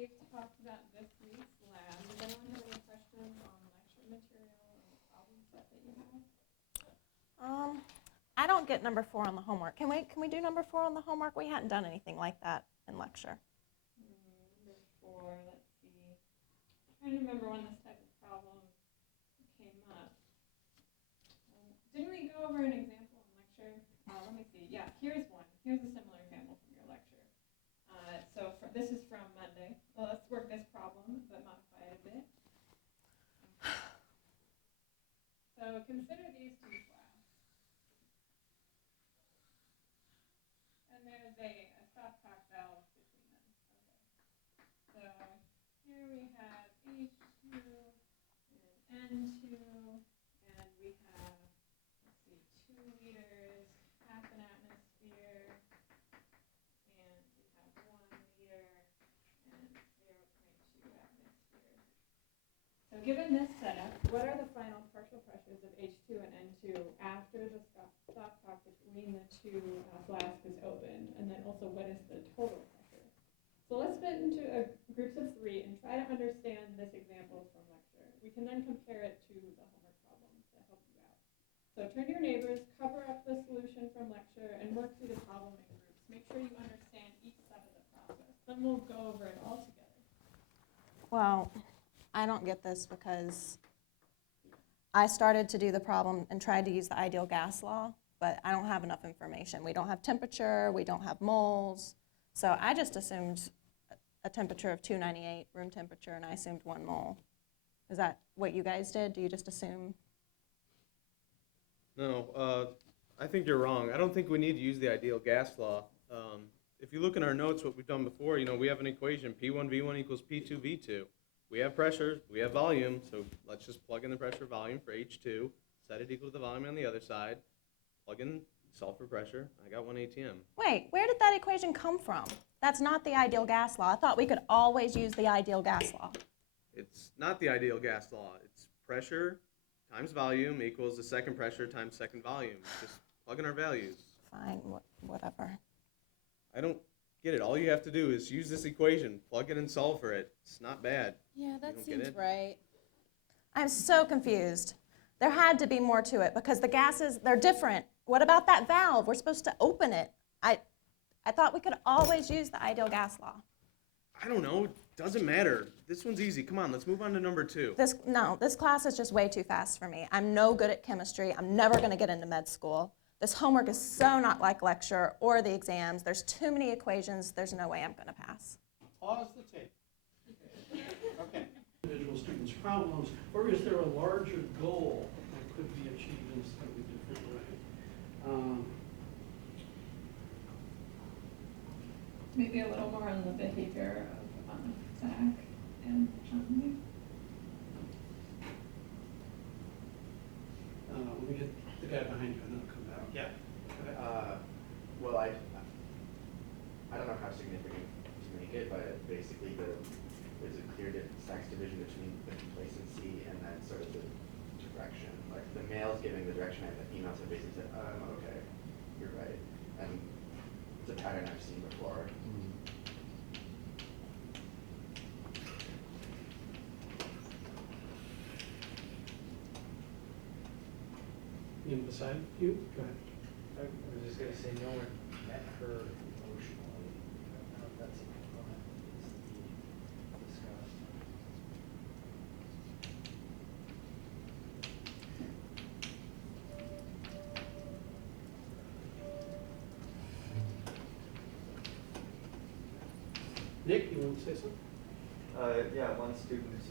we've talked about this week's lab. Does anyone have any questions on lecture material or the problem set that you have? I don't get number 4 on the homework. Can we do number 4 on the homework? We hadn't done anything like that in lecture. Number 4, let's see. I'm trying to remember when this type of problem came up. Didn't we go over an example in lecture? Let me see. Yeah, here's one. Here's a similar example from your lecture. This is from Monday. Well, let's work this problem, but modify it a bit. So consider these two flasks. And there's a stopcock valve between them. Okay. So here we have H2 and N2, and we have, let's see, 2 liters, half an atmosphere, and we have 1 liter and 0.2 atmospheres. So given this setup, what are the final partial pressures of H2 and N2 after the stopcock between the two flasks is opened? And then also, what is the total pressure? So let's split into groups of 3 and try to understand this example from lecture. We can then compare it to the homework problems that help you out. So turn to your neighbors, cover up the solution from lecture, and work through the problem in groups. Make sure you understand each step of the process. Then we'll go over it all together. Well, I don't get this because I started to do the problem and tried to use the ideal gas law, but I don't have enough information. We don't have temperature, we don't have moles. So I just assumed a temperature of 298, room temperature, and I assumed 1 mole. Is that what you guys did? Do you just assume? No, I think you're wrong. I don't think we need to use the ideal gas law. If you look in our notes, what we've done before, we have an equation, P1V1 equals P2V2. We have pressure, we have volume, so let's just plug in the pressure volume for H2, set it equal to the volume on the other side, plug in sulfur pressure, I got 1 ATM. Wait, where did that equation come from? That's not the ideal gas law. I thought we could always use the ideal gas law. It's not the ideal gas law. It's pressure times volume equals the second pressure times second volume. Just plug in our values. Fine, whatever. I don't get it. All you have to do is use this equation, plug it and solve for it. It's not bad. Yeah, that don't seems get it? right. I'm so confused. There had to be more to it because the gases, they're different. What about that valve? We're supposed to open it. I thought we could always use the ideal gas law. I don't know. It doesn't matter. This one's easy. Come on, let's move on to number 2. This class is just way too fast for me. I'm no good at chemistry. I'm never going to get into med school. This homework is so not like lecture or the exams. There's too many equations. There's no way I'm going to pass. Pause the tape. Okay. Individual students' problems, or is there a larger goal that could be achieved in a slightly different way? Maybe a little more on the behavior of Zach and John. Let me get the guy behind you and then I'll come back. Yeah. Well, I don't know how significant to make it, but basically there's a clear sex division between the complacency and then sort of the direction. Like the male's giving the direction and the females have basically said, okay, you're right. And it's a pattern I've seen before. In beside you? Go ahead. I was just going to say, no one met her emotionally. I don't know if that's a component that needs to be discussed. Nick, you want to say something? Yeah, one student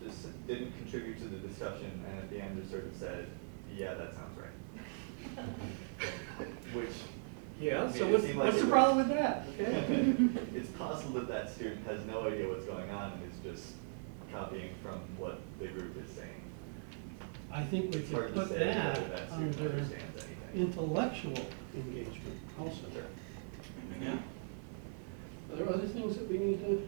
just didn't contribute to the discussion, and at the end just sort of said, "Yeah, that sounds right." Which Yeah, made so it seem like what's it the was- problem with that? Okay. It's possible that that student has no idea what's going on and is just copying from what the group is saying. I think we It's could hard to put say that whether that student under understands anything. intellectual engagement also. Sure. Yeah. Are there other things that we need to,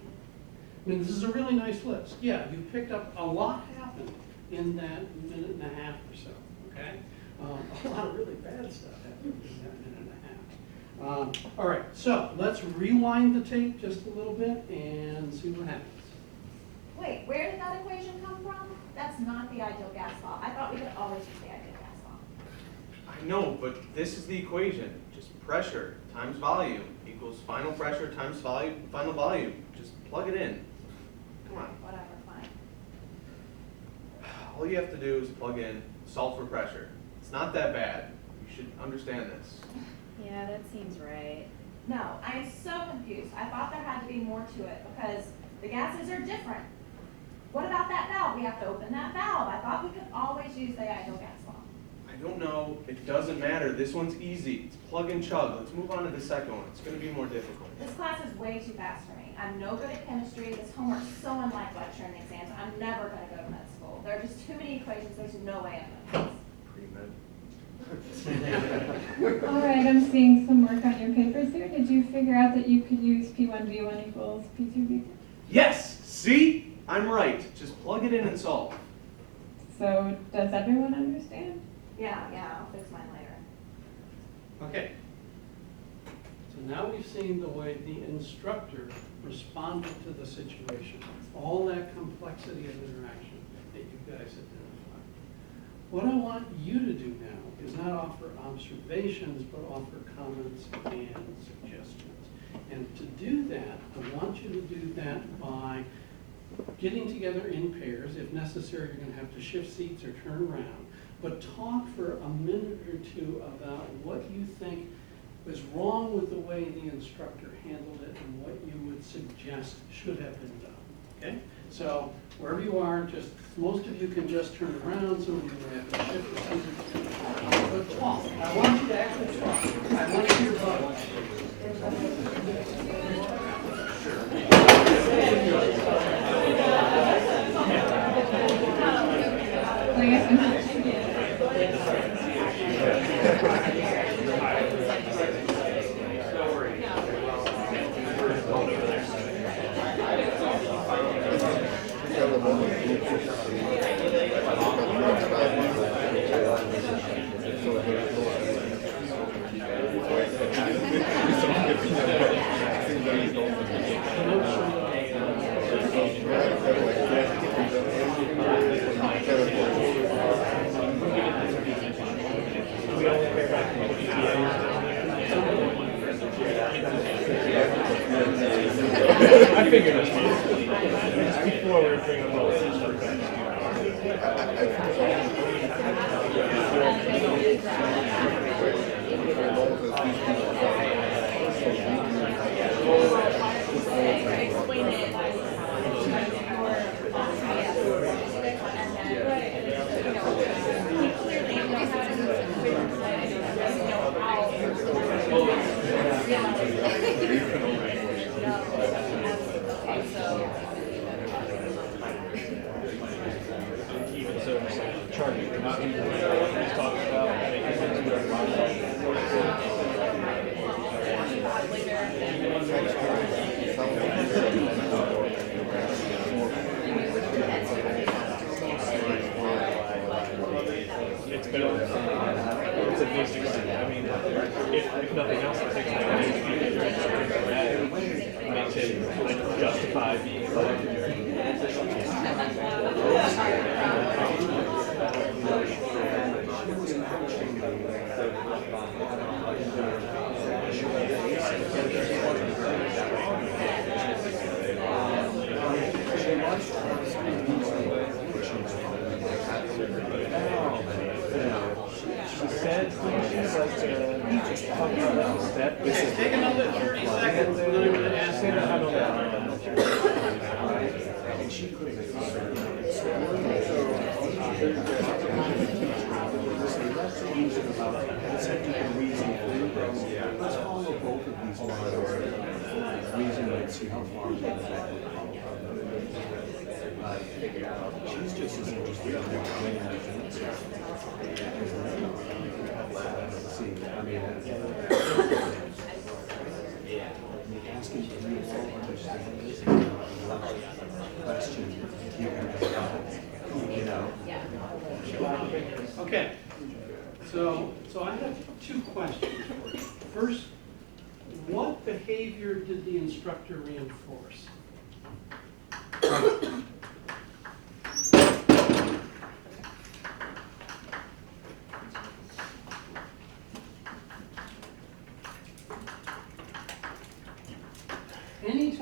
I mean, this is a really nice list. Yeah, you picked up a lot happened in that minute and a half or so, okay? A lot of really bad stuff happened in that minute and a half. All right, so let's rewind the tape just a little bit and see what what happens. Wait, where did that equation come from? That's not the ideal gas law. I thought we could always use the ideal gas law. I know, but this is the equation. Just pressure times volume equals final pressure times volume, final volume. Just plug it in. Come on. Whatever, fine. All you have to do is plug in solve for pressure. It's not that bad. You should understand this. Yeah, that seems right. No, I am so confused. I thought there had to be more to it because the gases are different. What about that valve? We have to open that valve. I thought we could always use the ideal gas law. I don't know. It doesn't matter. This one's easy. It's plug and chug. Let's move on to the second one. It's going to be more difficult. This class is way too fast for me. I'm no good at chemistry. This homework's so unlike lecture and exams. I'm never going to go to med school. There are just too many equations. There's no way I'm going to pass. Pre-med. All right, I'm seeing some work on your papers here. Did you figure out that you could use P1V1 equals P2V2? Yes! See? I'm right. Just plug it in and solve. So does everyone understand? Yeah, I'll fix mine later. Okay. So now we've seen the way the instructor responded to the situation, all that complexity of interaction that you guys identified. What I want you to do now is not offer observations, but offer comments and suggestions. And to do that, I want you to do that by getting together in pairs. If necessary, you're going to have to shift seats or turn around. But talk for a minute or two about what you think was wrong with the way the instructor handled it and what you would suggest should have been done. Okay? So wherever you are, just most of you can just turn around. Some of you may have to shift the seats. But talk. I want you to actually talk. I want to hear both. I figured as much. Before we were bringing up all the it's been it's a basic thing. I mean, if nothing else, it takes makes it like justify being she said she's like Take another 30 seconds and then I'm going to ask you. I don't know. Let's follow both of these models. Reason and see how far we can back. She's just as interested in getting the answer. See, I mean, asking for you to understand this question, you know. Okay. So I have two questions for you. First, what behavior did the instructor reinforce?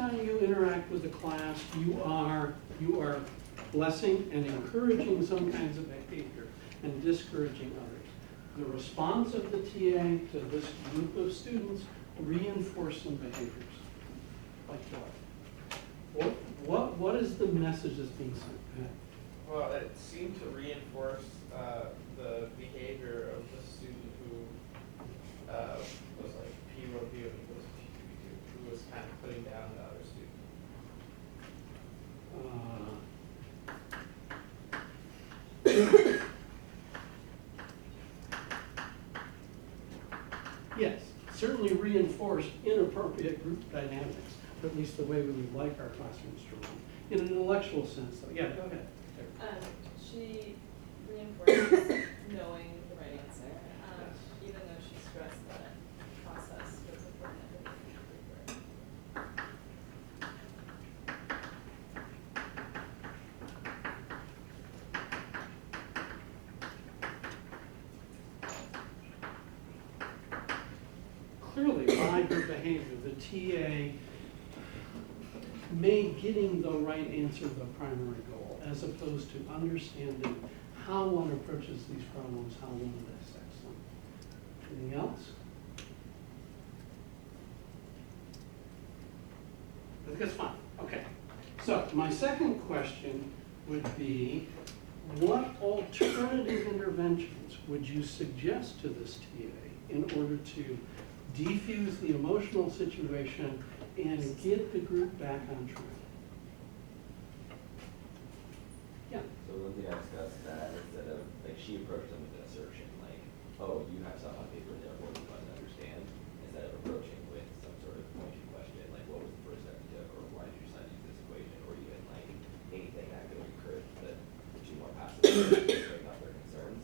time you interact with the class, you are blessing and encouraging some kinds of behavior and discouraging others. The response of the TA to this group of students reinforce some behaviors. Like what is the message that's being sent? Go ahead. Well, it seemed to reinforce the behavior of the student who was like P1, P1 equals P2, who was kind of putting down the other student. Yes, certainly reinforced inappropriate group dynamics, or at least the way we would like our classrooms to run. In an intellectual sense, though. Yeah, go ahead. She reinforces knowing the right answer, even though she stressed that process was important at the beginning of the group. Clearly, by her behavior, the TA made getting the right answer the primary goal, as opposed to understanding how one approaches these problems, how one dissects them. Anything else? I think that's fine. Okay. So my second question would be, what alternative interventions would you suggest to this TA in order to defuse the emotional situation and get the group back on track? Yeah. So Lindsay discussed that instead of, like, she approached them with an assertion, like, oh, you have stuff on paper, therefore you must understand, instead of approaching with some sort of pointed question, like, what was the first step you took, or why did you decide to use this equation, or even, like, anything that could encourage the two more passive to bring up their concerns.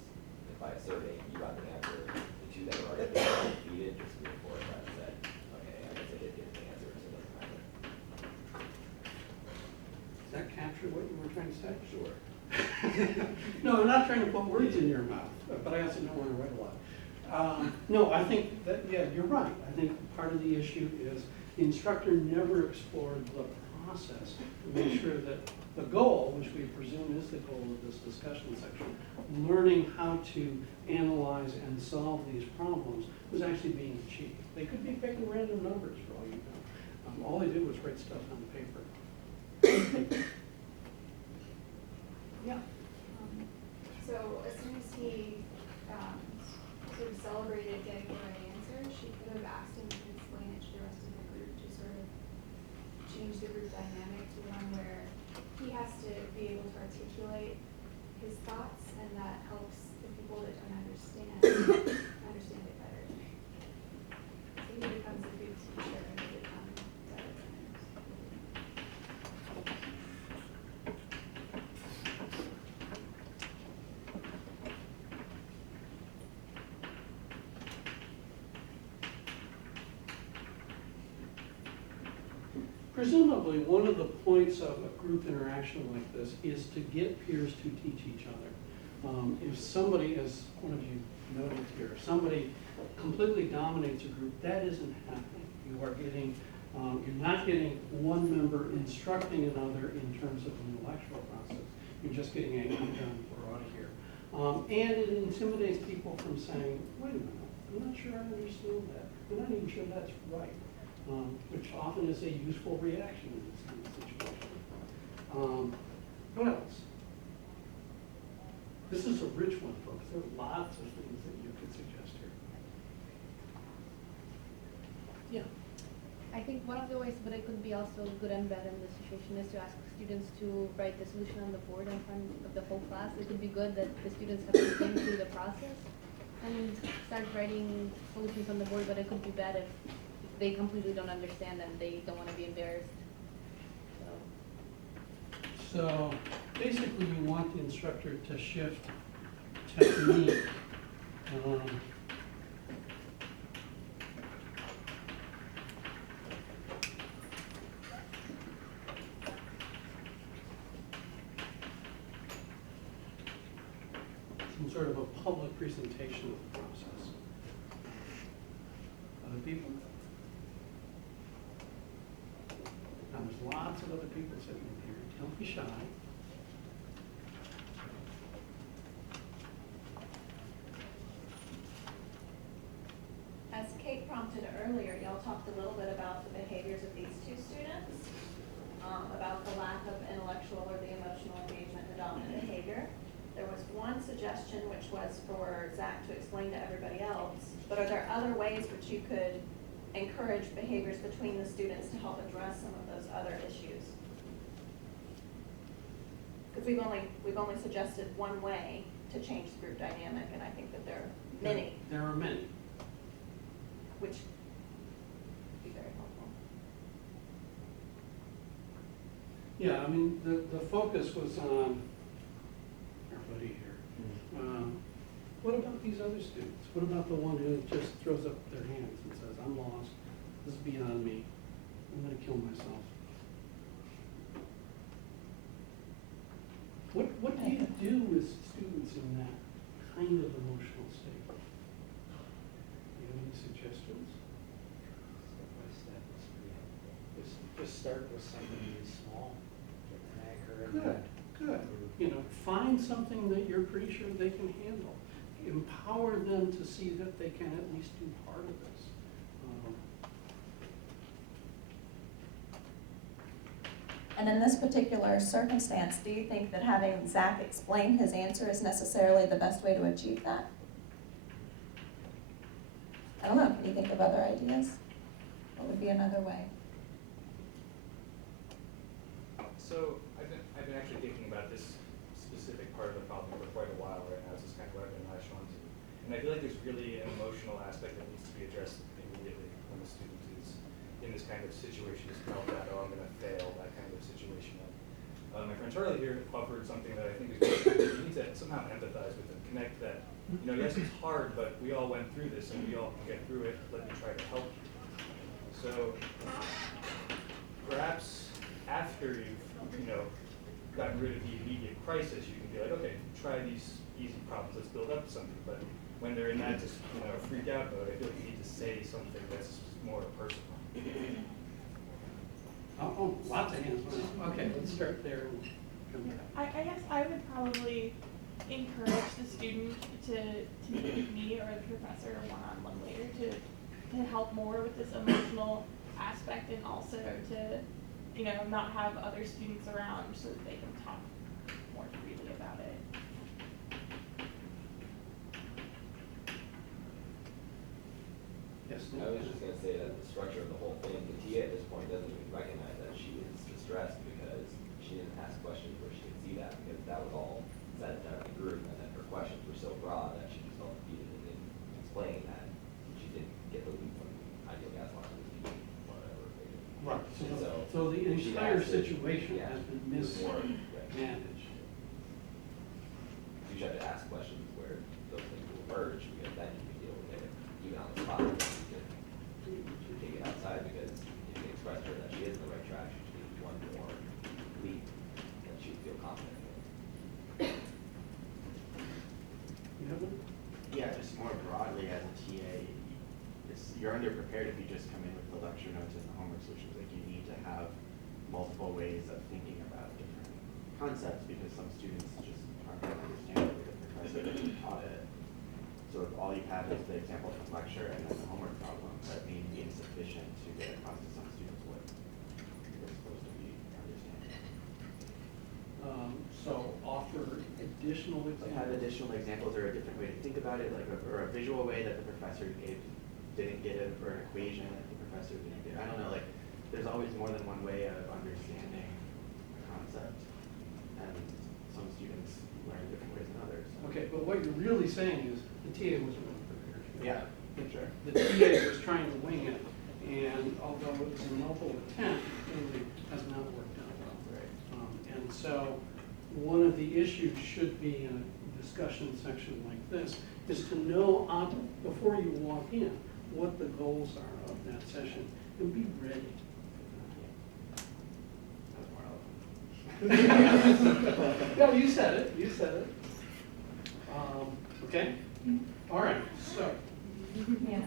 And by asserting, you got the answer, the two that were already defeated just reinforced that and said, okay, I guess I did get the answer, so it doesn't matter. Does that capture what you were trying to say? Sure. No, I'm not trying to put words in your mouth, but I also don't want to write a lot. No, I think that, yeah, you're right. I think part of the issue is the instructor never explored the process to make sure that the goal, which we presume is the goal of this discussion section, learning how to analyze and solve these problems, was actually being achieved. They could be picking random numbers for all you know. All they did was write stuff on paper. Yeah. So as soon as he sort of celebrated getting the right answer, she could have asked him to explain it to the rest of the group to sort of change the group dynamic to one where he has to be able to articulate his thoughts, and that helps the people that don't understand understand it better. So he becomes a good teacher and they become better learners. Presumably, one of the points of a group interaction like this is to get peers to teach each other. If somebody, as one of you noted here, if somebody completely dominates a group, that isn't happening. You are getting, you're not getting one member instructing another in terms of an intellectual process. You're just getting a done, we're out of here. And it intimidates people from saying, wait a minute, I'm not sure I understand that. I'm not even sure that's right. Which often is a useful reaction in this kind of situation. What else? This is a rich one, folks. There are lots of things that you could suggest here. Yeah. I think one of the ways, but it could be also good and bad in this situation, is to ask students to write the solution on the board in front of the whole class. It could be good that the students have to think through the process and start writing solutions on the board, but it could be bad if they completely don't understand and they don't want to be embarrassed. So basically you want the instructor to shift technique. Some sort of a public presentation of the process. Other people? other people sitting in here. Don't be shy. As Kate prompted earlier, y'all talked a little bit about the behaviors of these two students, about the lack of intellectual or the emotional engagement in the dominant behavior. There was one suggestion which was for Zach to explain to everybody else, but are there other ways which you could encourage behaviors between the students to help address some of those other issues? Because we've only suggested one way to change the group dynamic, and I think that there are many, There are many. which would be very helpful. Yeah, I mean, the focus was on our buddy here. What about these other students? What about the one who just throws up their hands and says, I'm lost, this is beyond me, I'm gonna kill myself? What do you do with students in that kind of emotional state? Do you have any suggestions? Step by step is pretty helpful. Just start with something really small, get an anchor in Good, that. good. You know, find something that you're pretty sure they can handle. Empower them to see that they can at least do part of this. And in this particular circumstance, do you think that having Zach explain his answer is necessarily the best way to achieve that? I don't know, can you think of other ideas? What would be another way? So I've been actually thinking about this specific part of the problem for quite a while right now. This is kind of what I've been latched onto. And I feel like there's really an emotional aspect that needs to be addressed immediately when the student is in this kind of situation, is felt that, oh, I'm going to fail, that kind of situation. My friend Charlie here offered something that I think is good. You need to somehow empathize with them, connect that, you know, yes, it's hard, but we all went through this and we all can get through it. Let me try to help you. So perhaps after you've, gotten rid of the immediate crisis, you can be like, okay, try these easy problems, let's build up something. But when they're in that just, freak out mode, I feel like you need to say something that's more personal. Oh, lots of hands went up. Okay, let's start there. And come back. I guess I would probably encourage the student to meet with me or the professor one-on-one later to help more with this emotional aspect, and also to, not have other students around so that they can talk more freely about it. Yes, I was just gonna say that the structure of the whole thing, the TA at this point doesn't even recognize that she is distressed because she didn't ask questions where she could see that, because that was all said in the group, and then her questions were so broad that she just felt defeated and didn't explain that she didn't get the lead from ideal gas line to the whatever. Right, And so the she entire asked it, situation yeah, has been it was more, mismanaged. You should have to ask questions where those things will merge, because then you can deal with it even on the spot. You can take it outside, because if you express to her that she is in the right track, she just needs one more leap, then she would feel confident in it. You have one? Yeah, just more broadly as a TA, you're underprepared if you just come in with the lecture notes and the homework solutions. Like, you need to have multiple ways of thinking about different concepts, because some students just aren't going to understand it because the professor hasn't taught it. So if all you have is the example from lecture and then the homework problem, that may be insufficient to get across to some students what they're supposed to be understanding. So offer additional Like, have examples. additional examples or a different way to think about it, like or a visual way that the professor didn't get it, or an equation that the professor didn't get. I don't know, like, there's always more than one way of understanding a concept, and some students learn different ways than others. Okay, but what you're really saying is the TA wasn't really prepared. Yeah, sure. The TA was trying to wing it, and although it was a noble attempt, it really has not worked out well. Right. And so one of the issues should be in a discussion section like this, is to know before you walk in what the goals are of that session, and be ready. That was more eloquent. No, you said it, Okay? All right, so. Yeah.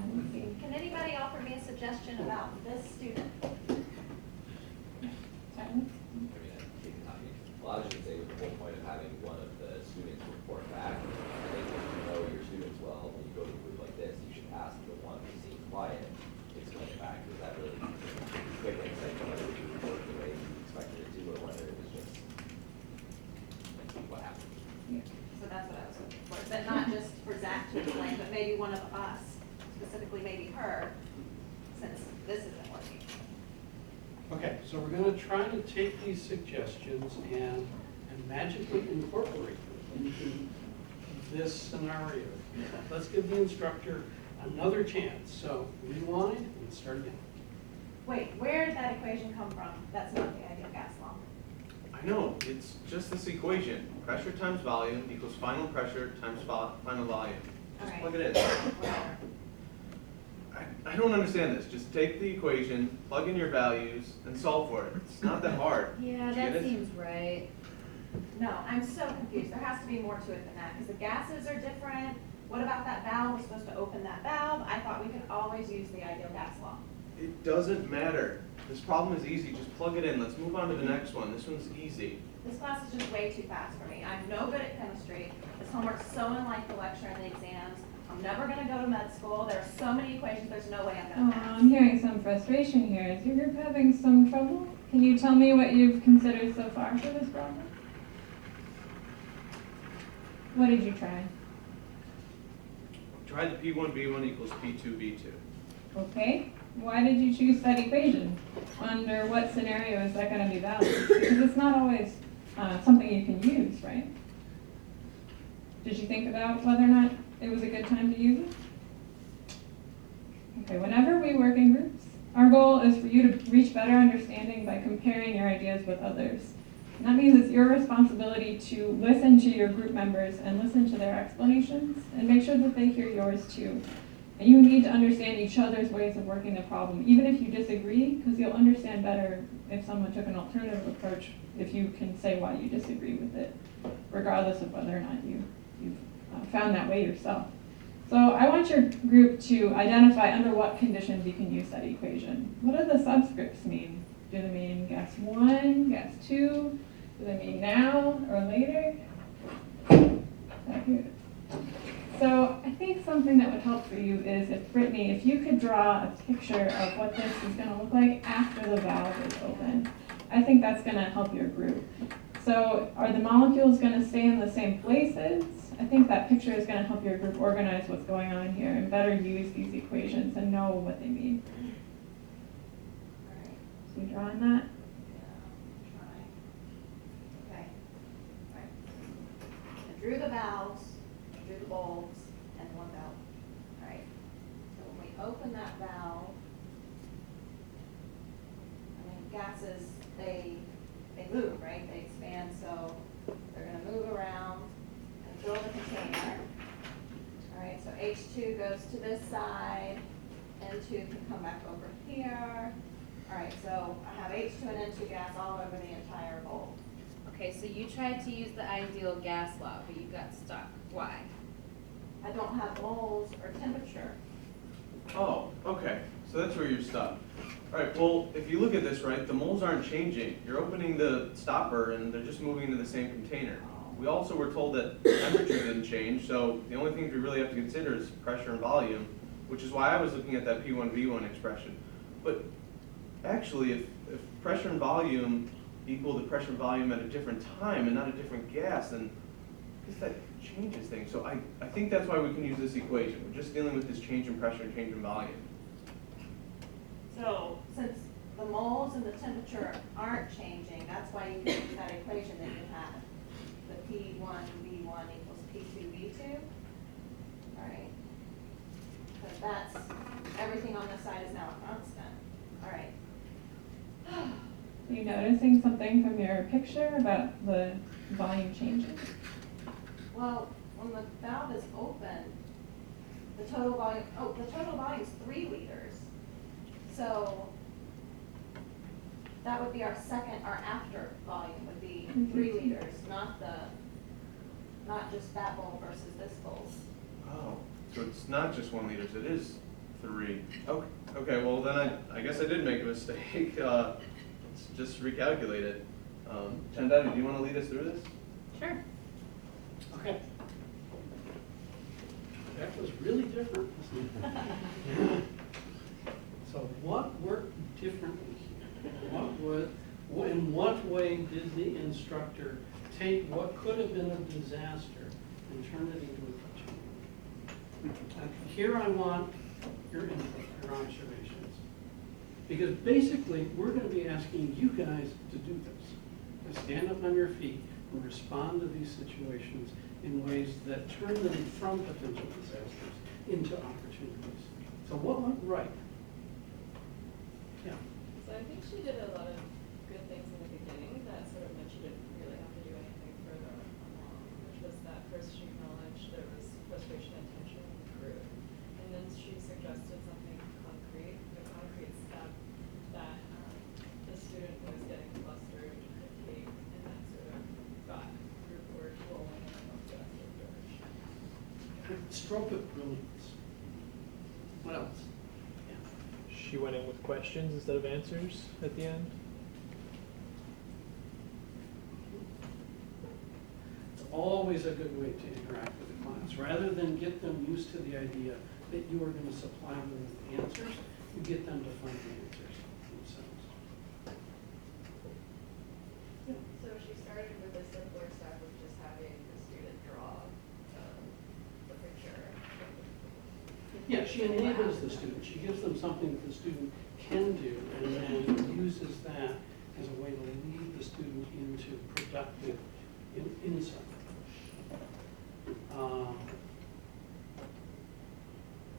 Can anybody offer me a suggestion about this student? Sorry. we're gonna try to take these suggestions and magically incorporate them into this scenario. Let's give the instructor another chance. So rewind and start again. Wait, where did that equation come from? That's not the ideal gas law. I know, it's just this equation. Pressure times volume equals final pressure times final volume. Just Alright. plug it in. Whatever. I don't understand this. Just take the equation, plug in your values, and solve for it. It's not that hard. Yeah, Do you get it? seems right. No, I'm so confused. There has to be more to it than that, because the gases are different. What about that valve? We're supposed to open that valve. I thought we could always use the ideal gas law. It doesn't matter. This problem is easy. Just plug it in. Let's move on to the next one. This one's easy. This class is just way too fast for me. I'm no good at chemistry. This homework's so unlike the lecture and the exams. I'm never gonna go to med school. There are so many equations, there's no way I'm Oh, gonna pass. I'm hearing some frustration here. Is your group having some trouble? Can you tell me what you've considered so far for this problem? What did you try? Try the P1V1 equals P2V2. Okay. Why did you choose that equation? Under what scenario is that going to be valid? Because it's not always something you can use, right? Did you think about whether or not it was a good time to use it? Okay, whenever we work in groups, our goal is for you to reach better understanding by comparing your ideas with others. And that means it's your responsibility to listen to your group members and listen to their explanations and make sure that they hear yours too. And you need to understand each other's ways of working the problem, even if you disagree, because you'll understand better if someone took an alternative approach, if you can say why you disagree with it, regardless of whether or not you've found that way yourself. So I want your group to identify under what conditions you can use that equation. What do the subscripts mean? Do they mean gas 1, gas 2? Do they mean now or later? Here. So I think something that would help for you is if Brittany, if you could draw a picture of what this is going to look like after the valve is open. I think that's going to help your group. So are the molecules going to stay in the same places? I think that picture is going to help your group organize what's going on here and better use these equations and know what they mean. Alright, So you drawing that? yeah, try. Okay, alright. I drew the valves, I drew the bulbs, and one valve. Alright, so when we open that valve, I mean, gases, they move, right? They expand, so they're gonna move around and fill the container. Alright, so H2 goes to this side, N2 can come back over here. Alright, so I have H2 and N2 gas all over the entire bowl. Okay, so you tried to use the ideal gas law, but you got stuck. Why? I don't have moles or temperature. Oh, okay. So that's where you're stuck. All right, well, if you look at this, right, the moles aren't changing. You're opening the stopper and they're just moving into the same container. We also were told that temperature didn't change, so the only things we really have to consider is pressure and volume, which is why I was looking at that P1V1 expression. But actually, if pressure and volume equal the pressure and volume at a different time and not a different gas, then I guess that changes things. So I think that's why we can use this equation. We're just dealing with this change in pressure and change in volume. So since the moles and the temperature aren't changing, that's why you can use that equation that you had. The P1V1 equals P2V2. Alright. Because that's, everything on this side is now a constant. Alright. Are you noticing something from your picture about the volume changing? Well, when the valve is open, the total volume is 3 liters. So that would be our after volume would be 3 liters, not just that bowl versus this bowl. Oh, so it's not just 1 liter, it is 3. Okay, okay, well then I guess I did make a mistake. Let's just recalculate it. Chandani, do you want to lead us through this? Sure. Okay. That was really different. So what worked differently here? In what way did the instructor take what could have been a disaster and turn it into a teaching moment? Here I want your input, your observations. Because basically, we're gonna be asking you guys to do this, to stand up on your feet and respond to these situations in ways that turn them from potential disasters into opportunities. So what went right? Yeah. So I think she did a lot of good things in the beginning that sort of meant she didn't really have to do anything further along, which was that first she acknowledged there was frustration and tension with the group. And then she suggested something concrete, a concrete step that the student who was getting flustered could take, and that sort of got group work rolling in a more productive direction. Stroke of brilliance. What else? Yeah. She went in with questions instead of answers at the end. It's always a good way to interact with the class. Rather than get them used to the idea that you are going to supply them with answers, you get them to find the answers themselves. So she started with a simpler step of just having the student draw the picture. Yeah, she enables the student. She gives them something that the student can do and then uses that as a way to lead the student into productive insight.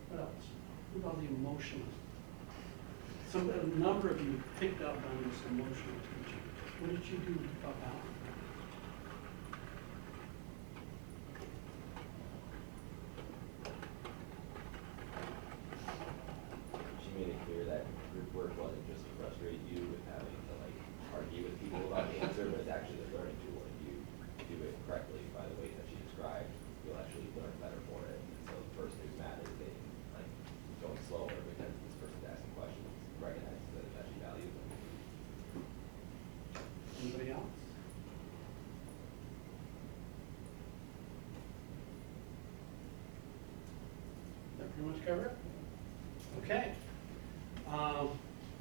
What else? What about the emotional? A number of you picked up on this emotional tension. What did you do about it? She made it clear that group work wasn't just to frustrate you with having to like argue with people about the answer, but it's actually a learning tool. If you do it correctly by the way that she described, you'll actually learn better for it. And so the person who's mad is they like going slower because this person's asking questions, recognizes that she values them. Anybody else? That pretty much cover it? Okay.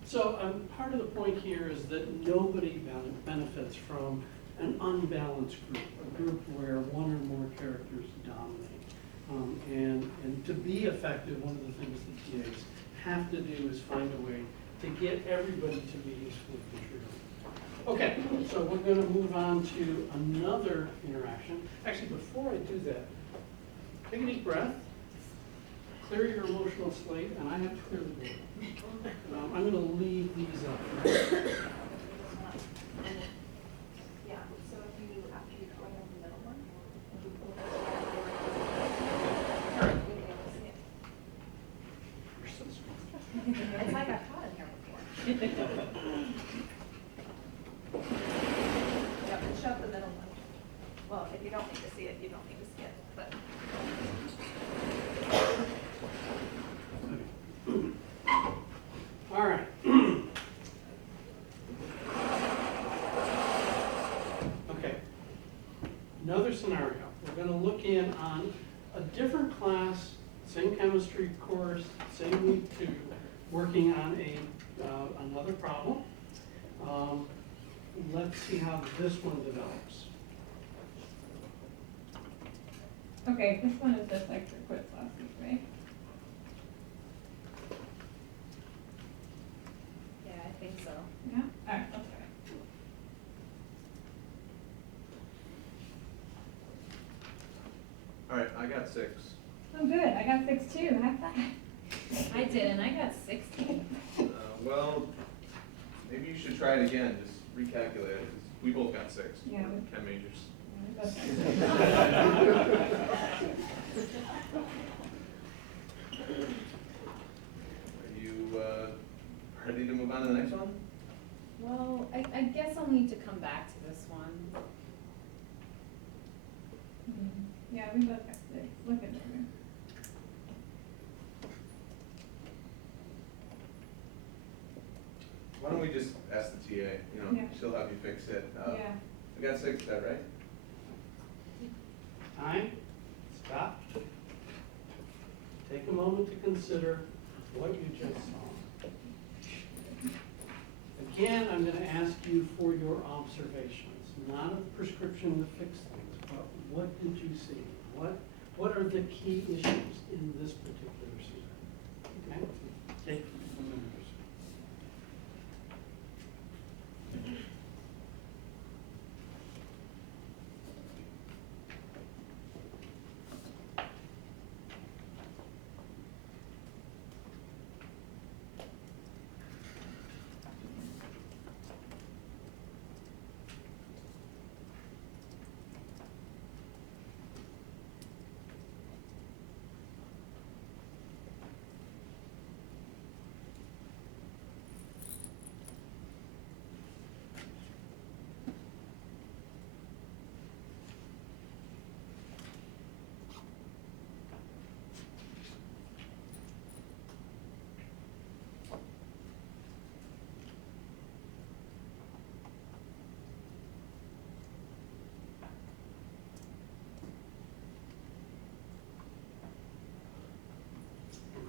So part of the point here is that nobody benefits from an unbalanced group, a group where one or more characters dominate. And to be effective, one of the things that TAs have to do is find a way to get everybody to be usefully contributing. Okay, so we're going to move on to another interaction. Actually, before I do that, take a deep breath, clear your emotional slate, and I have to clear the board. I'm going to leave these up. And, yeah, so if you, after you go in the middle one, if you pull that All right. you'll be able to see it. You're so smart. It's like I've taught in here before. Yep, and shove the middle one. Well, if you don't need to see it, you don't need to see it, but. All right. Okay. Another scenario. We're going to look in on a different class, same chemistry course, same week 2, working on another problem. Let's see how this one develops. Okay, this one is just like the quiz last week, right? Yeah, I think so. Yeah? All right, let's try. All right, I got 6. Oh, good, I got 6 too, high five. I did, and I got 16. Well, maybe you should try it again, just recalculate it, 'cause we both got 6. Yeah. We're chem majors. Are you ready to move on to the next one? Well, I guess I'll need to come back to this one. Yeah, we both got 6, look at it. Why don't we just ask the TA, Yeah. she'll have you fix it. Yeah. We got 6, is that right? Time. Stop. Take a moment to consider what you just saw. Again, I'm going to ask you for your observations, not a prescription to fix things, but what did you see? What are the key issues in this particular scene? Okay, take a minute or so.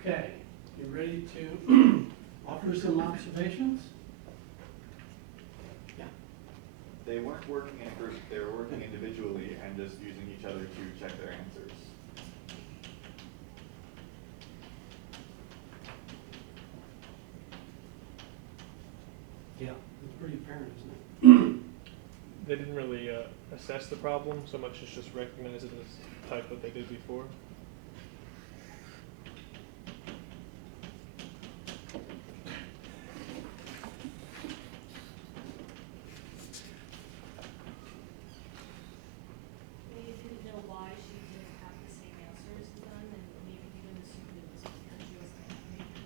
Okay, you ready to offer some observations? Yeah. They weren't working in a group, they were working individually and just using each other to check their answers. Yeah, it's pretty apparent, isn't it? They didn't really assess the problem so much as just recognize it as the type that they did before. They didn't know why she didn't have the same answers as them, and maybe even assumed it was because she was angry.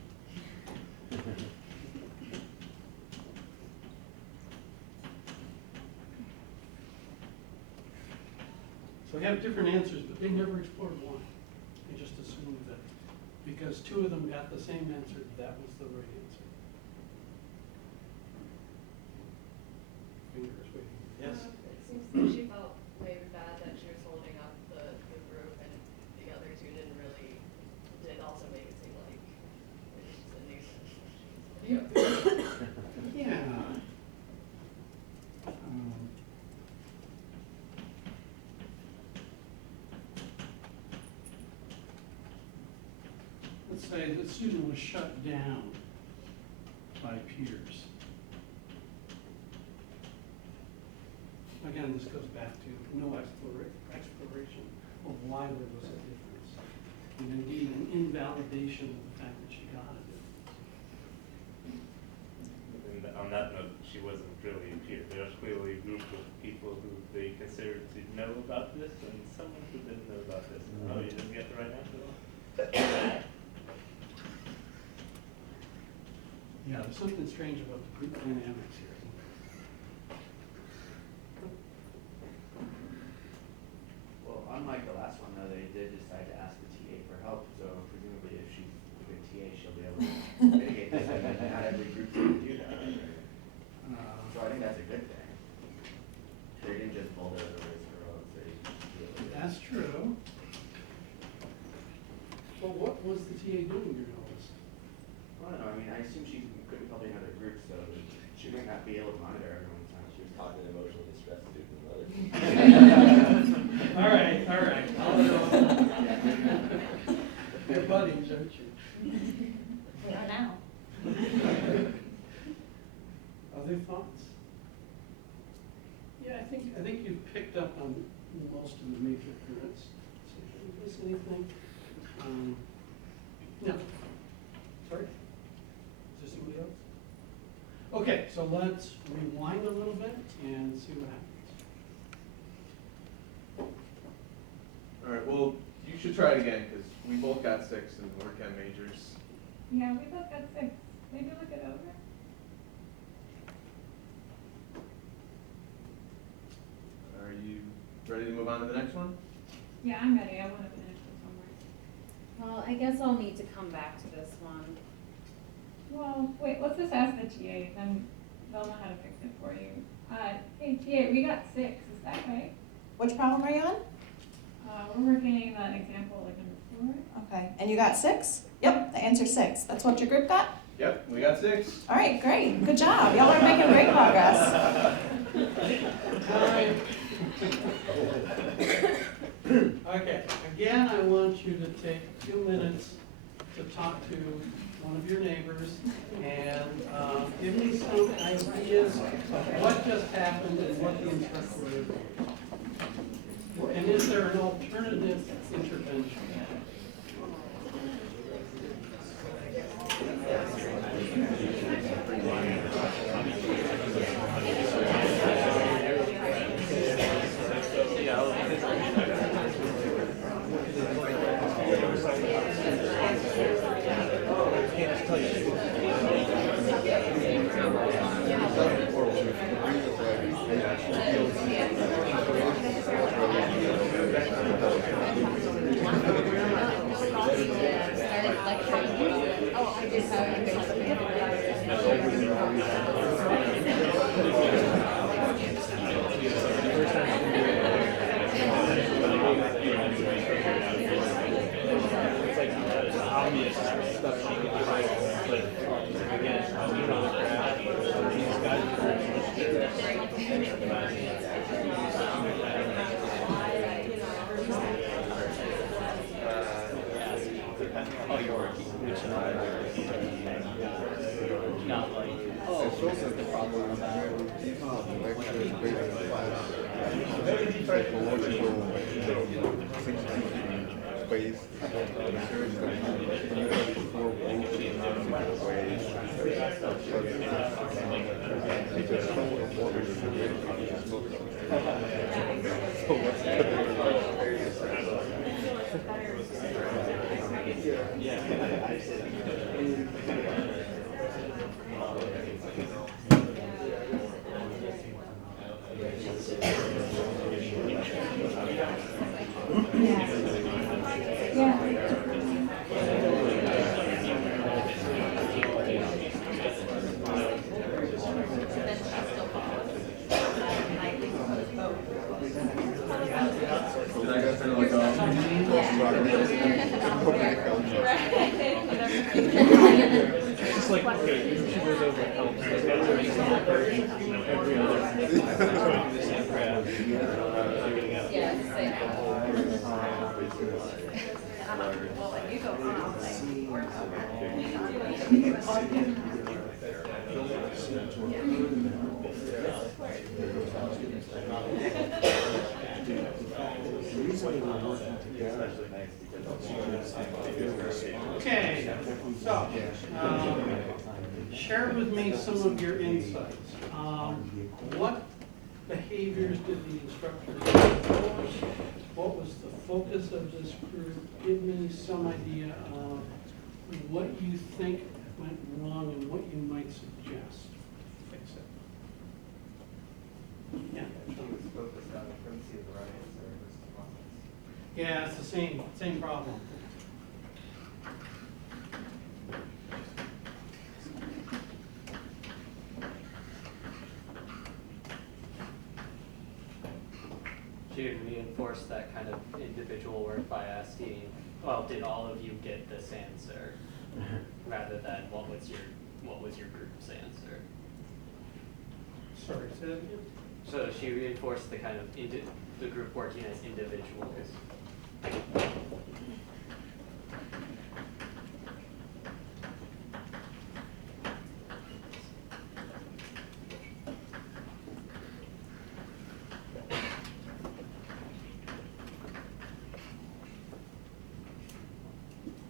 So we have different answers, but they never explored why. They just assumed that because two of them got the same answer, that was the right answer. Fingers waiting. Yes? It seems like she felt maybe bad that she was holding up the group, and the other two did also make it seem like it was just a nuisance that she was holding up. Yeah. Let's say the student was shut down by peers. Again, this goes back to no exploration of why there was a difference. And indeed, an invalidation of the fact that she got a difference. And on that note, she wasn't really a peer. There was clearly a group of people who they considered to know about this, and someone who didn't know about this. Oh, you didn't get the right answer? Yeah, there's something strange about the group dynamics here. Well, unlike the last one though, they did decide to ask the TA for help, so presumably if she's a good TA, she'll be able to mitigate this, and not every group's going to do that. So I think that's a good thing. They didn't just bulldoze over his roads, they really. That's true. Well, what was the TA doing, you noticed? Well, I don't know, I mean, I assume she couldn't help another group, so she might not be able to monitor everyone's time. She was talking to emotionally distressed students and others. All right. They're buddies, aren't you? We are now. Other thoughts? Yeah, I think you've picked up on most of the major points. So, did I miss anything? No. Sorry? Is there somebody else? Okay, so let's rewind a little bit and see what happens. All right, well, you should try it again, because we both got 6 and we're chem majors. Yeah, we both got 6. Maybe look it over. Are you ready to move on to the next one? Yeah, I'm ready. I want to finish this homework. Well, I guess I'll need to come back to this one. Well, wait, let's just ask the TA, then they'll know how to fix it for you. Hey, TA, we got 6, is that right? Which problem are you on? We're working on example like number 4. Okay, and you got 6? Yep, the answer's 6. That's what your group got? Yep, we got 6. All right, great, good job. Y'all are making great progress. Okay, again, I want you to take a few minutes to talk to one of your neighbors and give me some ideas of what just happened and what the instructor would have done. And is there an alternative intervention? Oh, you're working. Not like, oh, this is the problem with that. It's just like, okay, she goes over and helps, these guys are making it hurt, you know, every other, trying to do the same crap. Figuring out. Yeah, it's the same. Well, when you go home, Okay, so, share with me some of your insights. What behaviors did the instructors enforce? What was the focus of this group? Give me some idea of what you think went wrong and what you might suggest to fix it. Yeah. Yeah, it's the same problem. She would reinforce that kind of individual work by asking, well, did all of you get this answer? Rather than what was your group's answer? Sorry, say that again? So she reinforced the kind of the group working as individuals.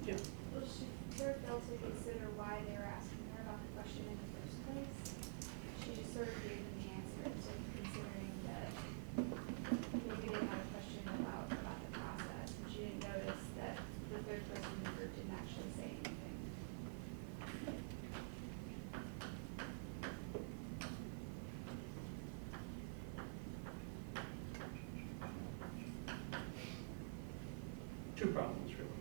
Yeah. Well, she sort of failed to consider why they were asking her about the question in the first place. She just sort of gave them the answer, so considering that maybe they had a question about the process, and she didn't notice that the third person in the group didn't actually say anything. Two problems, really.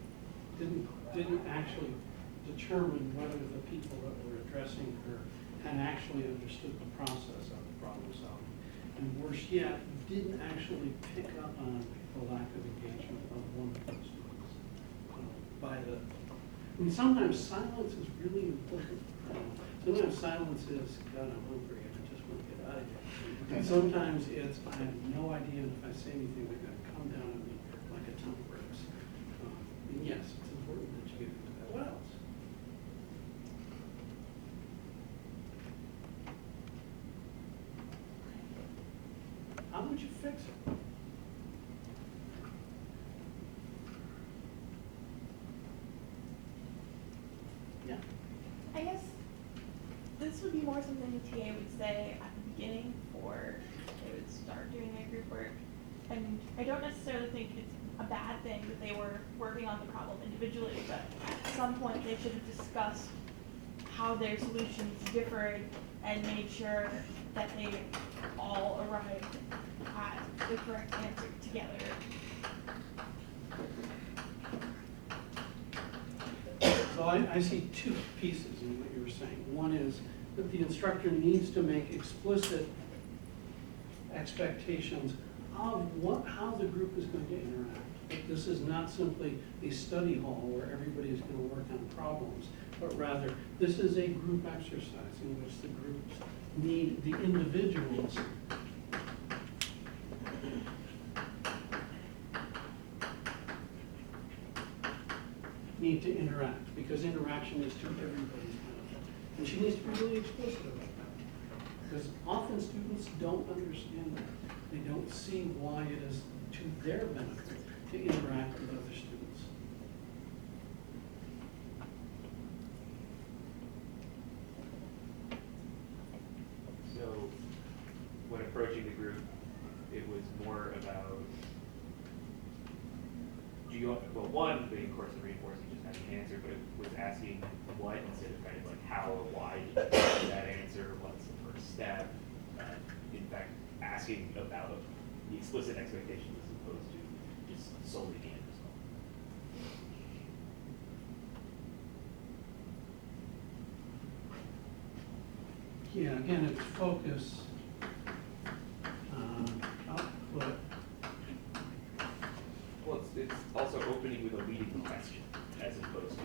Didn't actually determine whether the people that were addressing her had actually understood the process of the problem solving. And worse yet, didn't actually pick up on the lack of engagement of one of those students. I mean, sometimes silence is really important. Sometimes silence is, God, I'm hungry and I just want to get out of here. And sometimes it's, I have no idea, and if I say anything, they're going to come down on me like a ton of bricks. And yes, it's important that you get into that. What else? How would you fix it? Yeah. I guess this would be more something the TA would say at the beginning before they would start doing their group work. And I don't necessarily think it's a bad thing that they were working on the problem individually, but at some point they should have discussed how their solutions differed and made sure that they all arrived at the correct answer together. So I see two pieces in what you were saying. One is that the instructor needs to make explicit expectations of how the group is going to interact. That this is not simply a study hall where everybody is going to work on problems, but rather this is a group exercise in which the groups need the individuals need to interact, because interaction is to everybody's benefit. And she needs to be really explicit about that. Because often students don't understand that. They don't see why it is to their benefit to interact with other students. So, when approaching the group, it was more about, well, one, being of course the reinforcing just having an answer, but it was asking what instead of kind of like how or why did you get that answer, what's the first step, in fact, asking about the explicit expectations as opposed to just solely the end result. Yeah, again, it's focus, output. Well, it's also opening with a leading question as opposed to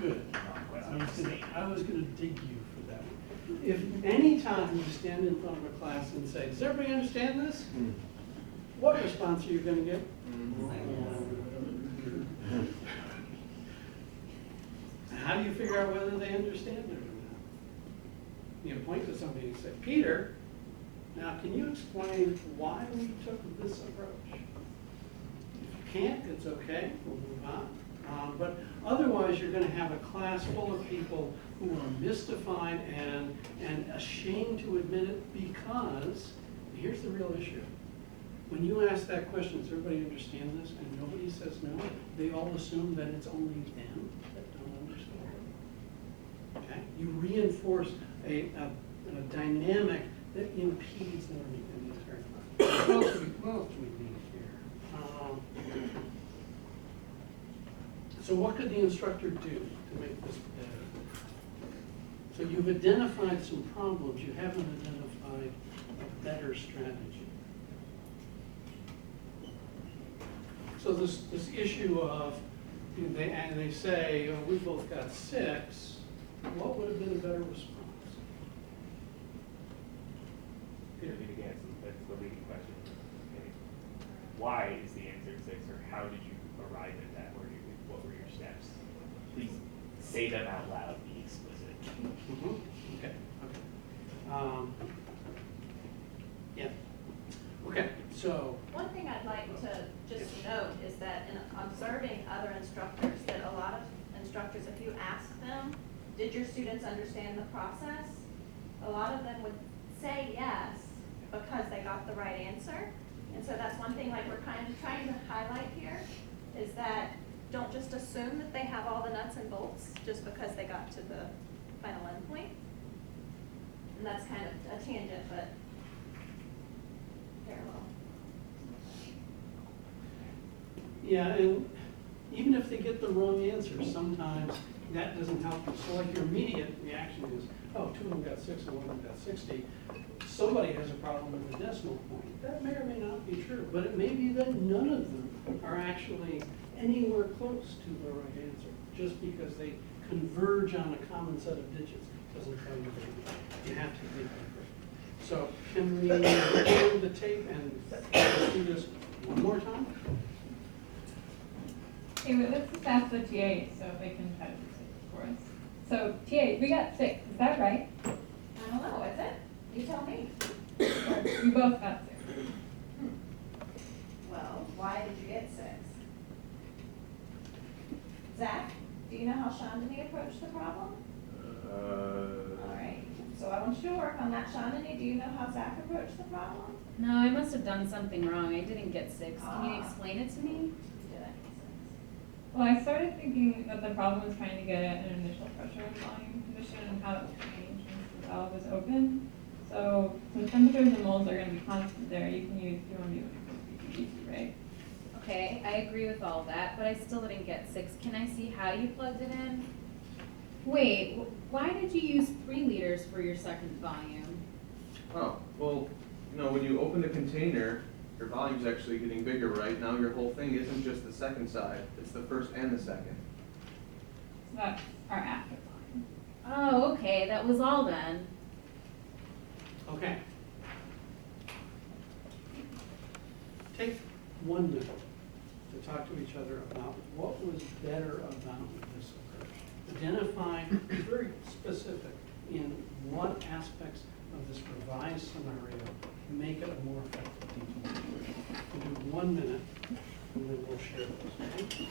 Good. non-question. I was gonna dig you for that one. If any time you stand in front of a class and say, does everybody understand this? What response are you gonna get? How do you figure out whether they understand it or not? You point to somebody and say, Peter, now can you explain why we took this approach? If you can't, it's okay, we'll move on. But otherwise, you're gonna have a class full of people who are mystified and ashamed to admit it because, here's the real issue. When you ask that question, does everybody understand this? And nobody says no, they all assume that it's only them that don't understand it. Okay? You reinforce a dynamic that impedes learning in these very much. What else do we need here? So what could the instructor do to make this better? So you've identified some problems, you haven't identified a better strategy. So this issue of, they say, oh, we both got 6, what would have been a better response? Peter, again, that's the leading question. Okay. Why is the answer 6, or how did you arrive at that? What were your steps? Please say them out loud, be explicit. Okay. Yeah. Okay, so. One thing I'd like to just note is that in observing other instructors, that a lot of instructors, if you ask them, did your students understand the process? A lot of them would say yes, because they got the right answer. And so that's one thing like we're kind of trying to highlight here, is that don't just assume that they have all the nuts and bolts just because they got to the final endpoint. And that's kind of a tangent, but parallel. Yeah, and even if they get the wrong answer, sometimes that doesn't help you. So like your immediate reaction is, oh, 2 of them got 6 and 1 of them got 60. Somebody has a problem with the decimal point. That may or may not be true, but it may be that none of them are actually anywhere close to the right answer. Just because they converge on a common set of digits doesn't tell you that you have to be perfect. So can we go the tape and do this one more time? Okay, well, let's just ask the TA so they can try to fix it for us. So TA, we got 6, is that right? I don't know, is it? You tell me. We both got 6. Well, why did you get 6? Zach, do you know how Chandani approached the problem? All right, so I want you to work on that. Chandani, do you know how Zach approached the problem? No, I must have done something wrong. I didn't get 6. Can you explain it to me? You didn't get 6. Well, I started thinking that the problem was trying to get at an initial pressure and volume condition and how it would change once the valve is open. So since temperatures and moles are going to be constant there, you can use P1V1 equals P2V2, right? Okay, I agree with all that, but I still didn't get 6. Can I see how you plugged it in? Wait, why did you use 3 liters for your second volume? Oh, well, when you open the container, your volume's actually getting bigger, right? Now your whole thing isn't just the second side, it's the first and the second. So that's our active volume. Oh, okay, that was all then. Okay. Take 1 minute to talk to each other about what was better about this approach. Identify, very specific in what aspects of this revised scenario make it a more effective teaching approach. We'll do 1 minute, and then we'll share those, okay?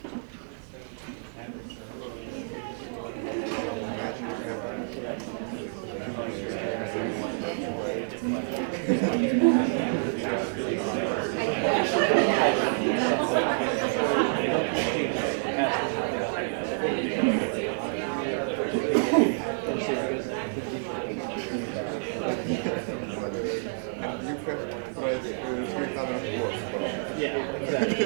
Yeah, exactly.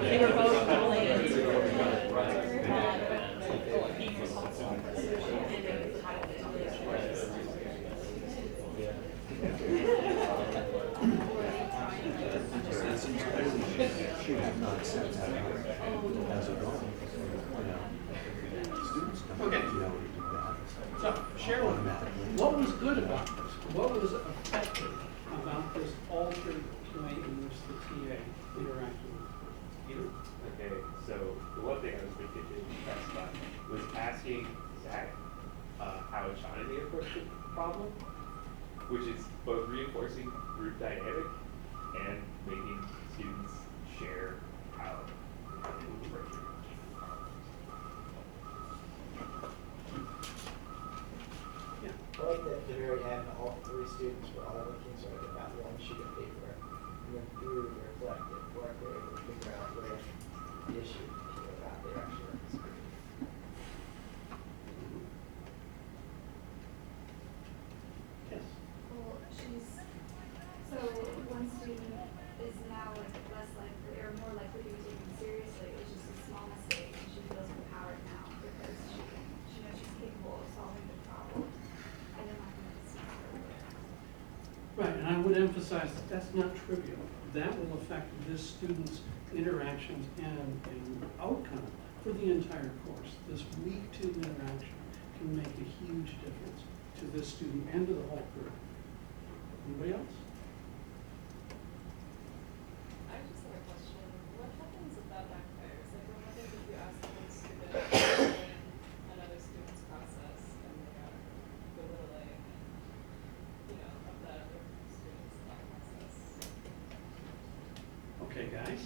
They were both really being She did not set that up as a goal. Students don't Okay. know to do that. So, share with me, what was good about this? What was effective about this altered way in which the TA interacted with Peter? Okay, so the one thing I was thinking to specify was asking Zach how Shawnee approached the problem, which is both reinforcing group dynamic and making students share how they will approach it. Yeah. I like that at the very end, all three students were all looking sort of at that one sheet of paper, and then through the reflective work, they were able to figure out where the issue, that they actually were disagreeing. Yes. Well, so one student is now like less likely or more likely to be taken seriously. It was just a small mistake and she feels empowered now because she knows she's capable of solving the problem. And they're not gonna dismiss her later. Right, and I would emphasize that that's not trivial. That will affect this student's interactions and outcome for the entire course. This week 2 interaction can make a huge difference to this student and to the whole group. Anybody else? I just have a question. What happens if that backfires? Like, what happens if you ask one student to join another student's process and they are belittling, of that other student's thought process? Okay, guys,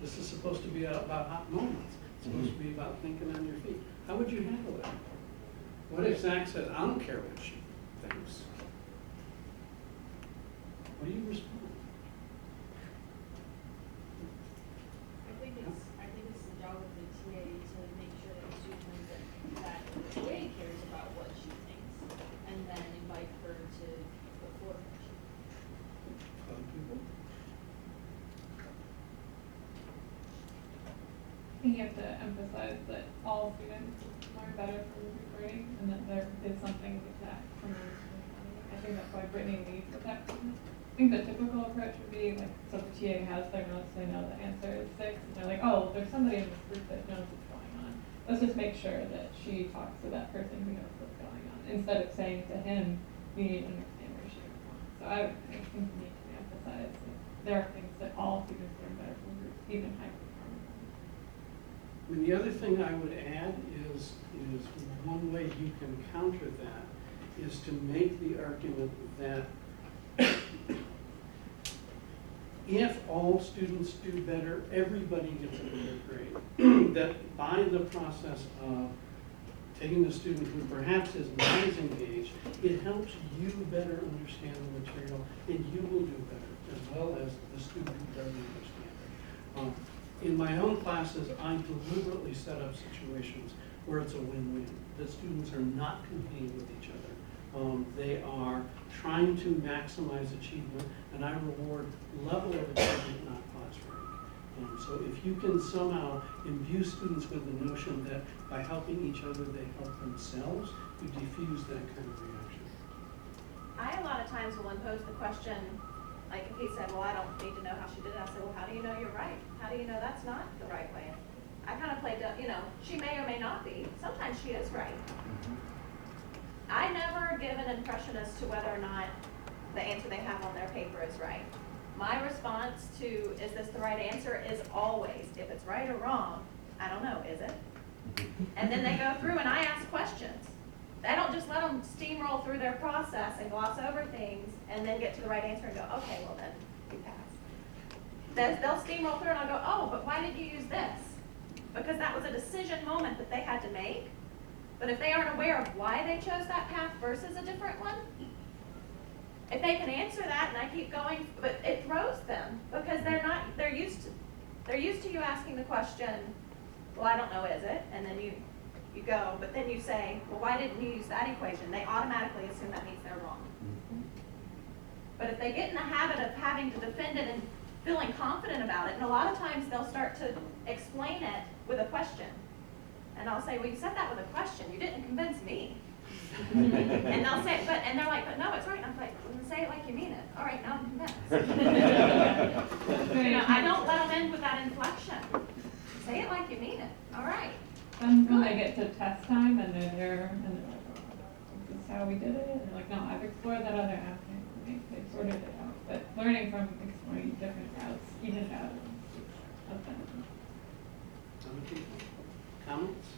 this is supposed to be about hot moments. It's supposed to be about thinking on your feet. How would you handle that? What if Zach says, I don't care what she thinks? What do you respond? I think it's the job of the TA to make sure that the student knows that the TA cares about what she thinks, and then invite her to the floor. Other people? I think you have to emphasize that all students learn better from recording and that there is something with that from the listening. I think that's why Brittany leads with that. I think the typical approach would be like, so the TA has their notes, they know the answer is 6, and they're like, oh, there's somebody in this group that knows what's going on. Let's just make sure that she talks to that person who knows what's going on, instead of saying to him, you need to understand where she is going. So I think we need to emphasize that there are things that all students learn better from groups, even high performing ones. I mean, the other thing I would add is one way you can counter that is to make the argument that if all students do better, everybody gets a better grade. That by the process of taking the student who perhaps is not as engaged, it helps you better understand the material, and you will do better, as well as the student who doesn't understand it. In my own classes, I deliberately set up situations where it's a win-win. The students are not competing with each other. They are trying to maximize achievement, and I reward level of achievement, not class rank. So if you can somehow imbue students with the notion that by helping each other, they help themselves, you diffuse that kind of reaction. I, a lot of times, will impose the question, like if he said, well, I don't need to know how she did it, I said, well, how do you know you're right? How do you know that's not the right way? I kind of played, she may or may not be. Sometimes she is right. I never give an impression as to whether or not the answer they have on their paper is right. My response to, is this the right answer, is always, if it's right or wrong, I don't know, is it? And then they go through and I ask questions. I don't just let them steamroll through their process and gloss over things and then get to the right answer and go, okay, well then, you pass. They'll steamroll through and I'll go, oh, but why did you use this? Because that was a decision moment that they had to make. But if they aren't aware of why they chose that path versus a different one, if they can answer that and I keep going, but it throws them because they're used to you asking the question, well, I don't know, is it? And then you go, but then you say, well, why didn't you use that equation? They automatically assume that means they're wrong. But if they get in the habit of having to defend it and feeling confident about it, and a lot of times they'll start to explain it with a question. And I'll say, well, you said that with a question. You didn't convince me. And they'll say, and they're like, but no, it's right. And I'm like, well, then say it like you mean it. All right, now I'm convinced. I don't let them in with that inflection. Say it like you mean it. All right. Then when they get to test time and they're there and they're like, oh, this is how we did it. And they're like, no, I've explored that other aspect. They've sorted it out. But learning from exploring different routes, even out of them. Other people? Comments?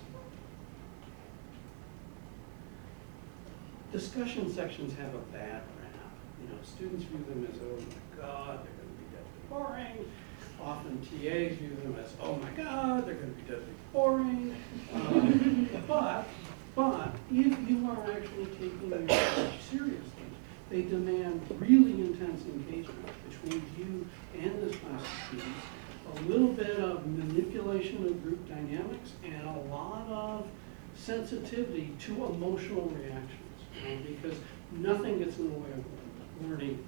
Discussion sections have a bad rap. Students view them as, oh my God, they're going to be deadly boring. Often TAs view them as, oh my God, they're going to be deadly boring. But if you are actually taking your research seriously, they demand really intense engagement between you and this class of students, a little bit of manipulation of group dynamics, and a lot of sensitivity to emotional reactions. Because nothing gets in the way of learning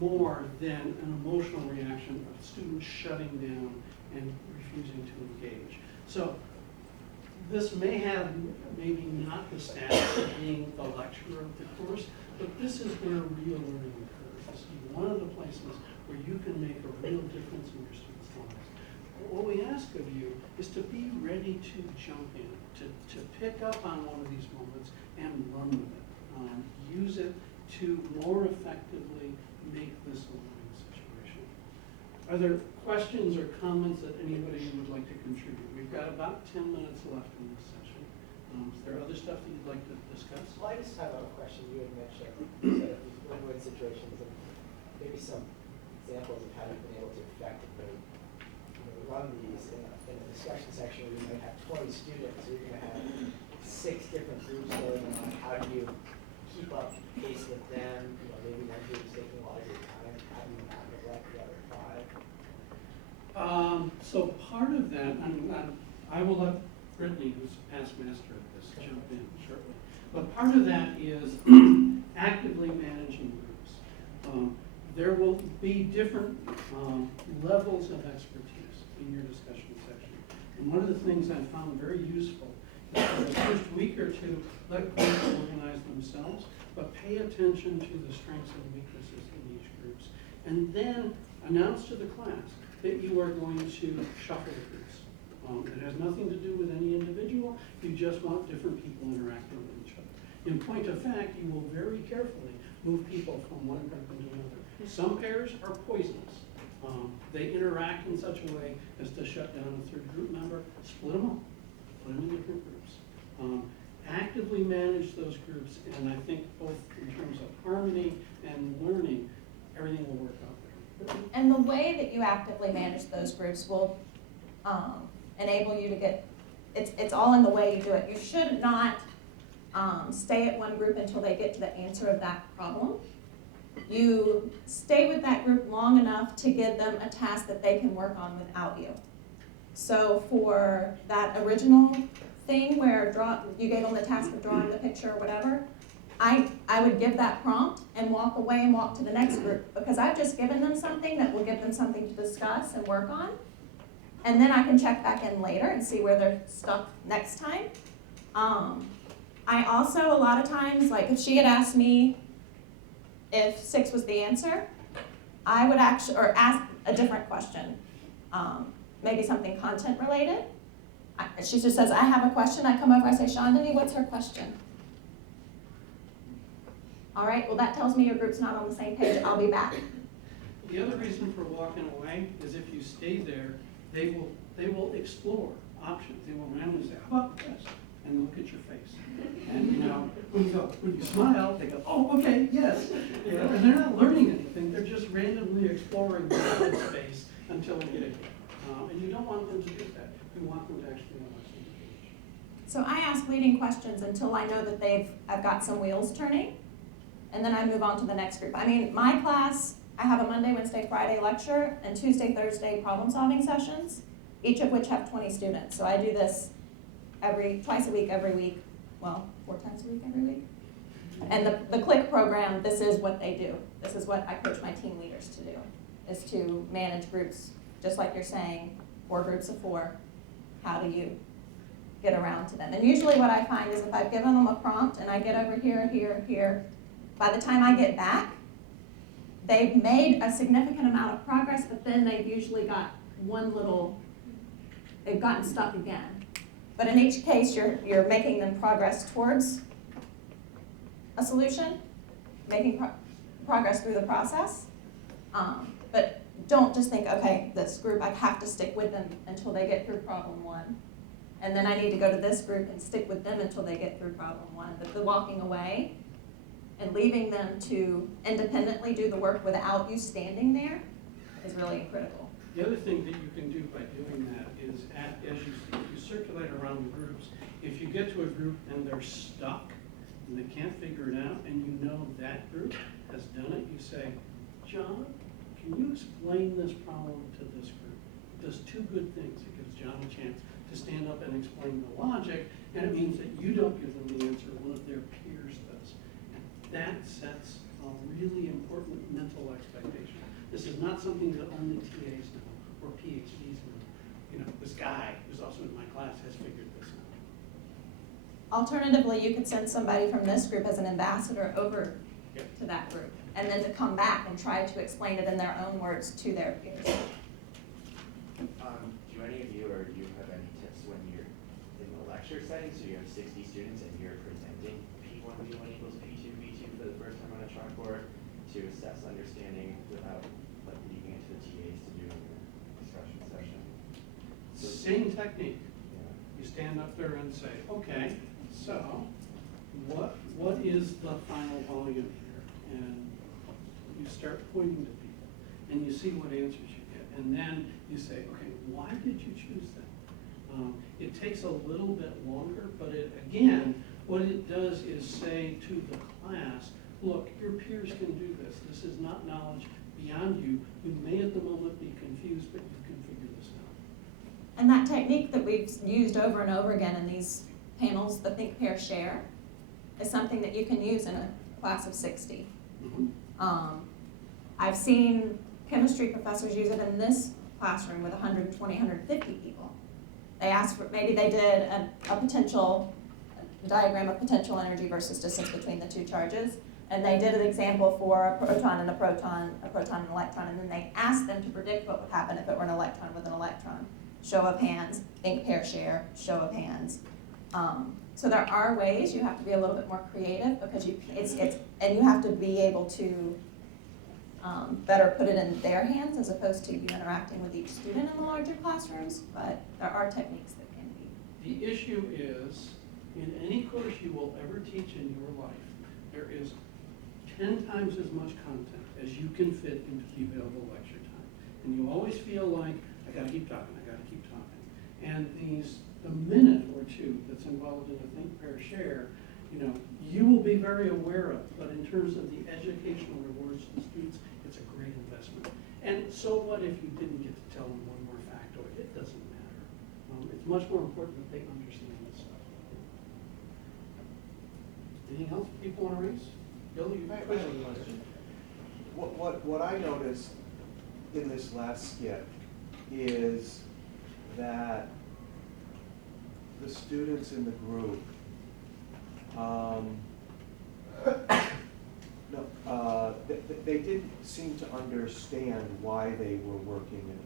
more than an emotional reaction of students shutting down and refusing to engage. So this may have maybe not the status of being the lecturer of the course, but this is where real learning occurs. This is one of the places where you can make a real difference in your students' lives. What we ask of you is to be ready to jump in, to pick up on one of these moments and run with it. Use it to more effectively make this a learning situation. Are there questions or comments that anybody would like to contribute? We've got about 10 minutes left in this session. Is there other stuff that you'd like to discuss? Well, I just have a question. You had mentioned sort of these win-win situations and maybe some examples of how you've been able to effectively run these in a discussion section where you might have 20 students, so you're going to have 6 different groups going on. How do you keep up pace with them? Maybe one group is taking a lot of your time. How do you not neglect the other 5? So part of that, I will let Brittany, who's past master at this, jump in shortly. But part of that is actively managing groups. There will be different levels of expertise in your discussion section. And one of the things I found very useful is for the first week or two, let groups organize themselves, but pay attention to the strengths and weaknesses in each group. And then announce to the class that you are going to shuffle the groups. It has nothing to do with any individual. You just want different people interacting with each other. In point of fact, you will very carefully move people from one group into another. Some pairs are poisonous. They interact in such a way as to shut down a third group member. Split them up. Put them in different groups. Actively manage those groups, and I think both in terms of harmony and learning, everything will work out there. And the way that you actively manage those groups will enable you to get, it's all in the way you do it. You should not stay at one group until they get to the answer of that problem. You stay with that group long enough to give them a task that they can work on without you. So for that original thing where you gave them the task of drawing the picture or whatever, I would give that prompt and walk away and walk to the next group, because I've just given them something that will give them something to discuss and work on. And then I can check back in later and see where they're stuck next time. I also, a lot of times, like if she had asked me if 6 was the answer, I would actually, or ask a different question, maybe something content related. She just says, I have a question. I come over, I say, Chandani, what's her question? All right, well, that tells me your group's not on the same page, I'll be back. The other reason for walking away is if you stay there, they will explore options. They will randomly say, how about this? And look at your face. And when you smile, they go, oh, okay, yes. And they're not learning anything, they're just randomly exploring the space until they get it. And you don't want them to do that. You want them to actually know what's engaged. So I ask leading questions until I know that I've got some wheels turning, and then I move on to the next group. I mean, my class, I have a Monday, Wednesday, Friday lecture, and Tuesday, Thursday problem-solving sessions, each of which have 20 students. So I do this twice a week, every week, well, 4 times a week, every week. And the CLICK program, this is what they do. This is what I coach my team leaders to do, is to manage groups, just like you're saying, 4 groups of 4. How do you get around to them? And usually what I find is if I've given them a prompt and I get over here, here, here, by the time I get back, they've made a significant amount of progress, but then they've usually got they've gotten stuck again. But in each case, you're making them progress towards a solution, making progress through the process. But don't just think, okay, this group, I have to stick with them until they get through problem 1. And then I need to go to this group and stick with them until they get through problem 1. But the walking away and leaving them to independently do the work without you standing there is really critical. The other thing that you can do by doing that is, as you circulate around the groups, if you get to a group and they're stuck and they can't figure it out, and you know that group has done it, you say, John, can you explain this problem to this group? It does 2 good things. It gives John a chance to stand up and explain the logic, and it means that you don't give them the answer, one of their peers does. And that sets a really important mental expectation. This is not something that only TAs know or PhDs know. This guy who's also in my class has figured this out. Alternatively, you could send somebody from this group as an ambassador over to that group, and then to come back and try to explain it in their own words to their peers. Do any of you or do you have any tips when you're in the lecture setting, so you have 60 students and you're presenting P1 V1 equals P2 V2 for the first time on a chalkboard to assess understanding without leaving it to the TAs to do in the discussion session? Same technique. Yeah. You stand up there and say, okay, so what is the final volume here? And you start pointing to people and you see what answers you get. And then you say, okay, why did you choose that? It takes a little bit longer, but again, what it does is say to the class, look, your peers can do this. This is not knowledge beyond you. You may at the moment be confused, but you can figure this out. And that technique that we've used over and over again in these panels, the think, pair, share, is something that you can use in a class of 60. I've seen chemistry professors use it in this classroom with 120, 150 people. They asked for, maybe they did a diagram of potential energy versus distance between the 2 charges, and they did an example for a proton and a proton and an electron, and then they asked them to predict what would happen if it were an electron with an electron. Show of hands, think, pair, share, show of hands. So there are ways. You have to be a little bit more creative because and you have to be able to better put it in their hands as opposed to you interacting with each student in the larger classrooms, but there are techniques that can be. The issue is, in any course you will ever teach in your life, there is 10 times as much content as you can fit into the available lecture time. And you always feel like, I gotta keep talking, I gotta keep talking. And the minute or 2 that's involved in a think, pair, share, you will be very aware of, but in terms of the educational rewards to the students, it's a great investment. And so what if you didn't get to tell them one more factoid? It doesn't matter. It's much more important that they understand this stuff. Anything else people want to raise? Bill, you I have a question. What I noticed in this last skit is that the students in the group they didn't seem to understand why they were working in a